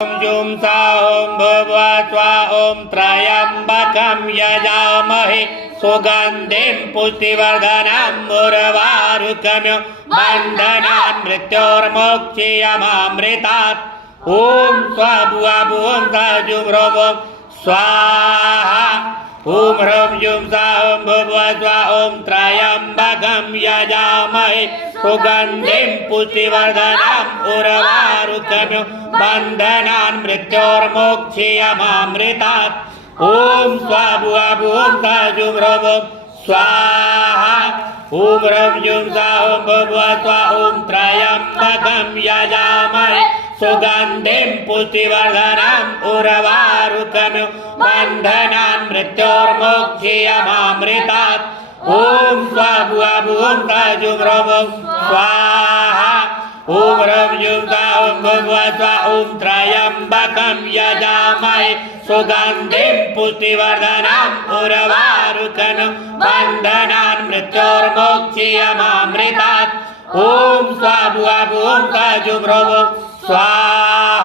जुं सा ॐ भुवा स्वा ॐ त्र्यम्बकं यजामहे सुगन्धिं पुष्टिवर्धनम् उर्वारुकमिव बन्धनान् मृत्योर्मोक्षीयमामृतात् ॐ स्वाभुवा भुवं सा जुं ह्रौं स्वाहा ॐ ह्रौं जुं सा ॐ भुवा स्वा ॐ त्र्यम्बकं यजामहे सुगन्धिं पुष्टिवर्धनम् उर्वारुकमिव बन्धनान् मृत्योर्मोक्षीयमामृतात् ॐ स्वाभुवा भुवं सा जुं ह्रौं स्वाहा ॐ ह्रौं जुं सा ॐ भुवा स्वा ॐ त्र्यम्बकं यजामहे सुगन्धिं पुष्टिवर्धनम् उर्वारुकमिव बन्धनान् मृत्योर्मोक्षीयमामृतात् ॐ स्वाभुवा भुवं सा जुं ह्रौं स्वाहा ॐ ह्रौं जुं सा ॐ भुवा स्वा ॐ त्र्यम्बकं यजामहे सुगन्धिं पुष्टिवर्धनम् उर्वारुकमिव बन्धनान् मृत्योर्मोक्षीयमामृतात् ॐ स्वाभुवा भुवं सा जुं ह्रौं स्वाहा।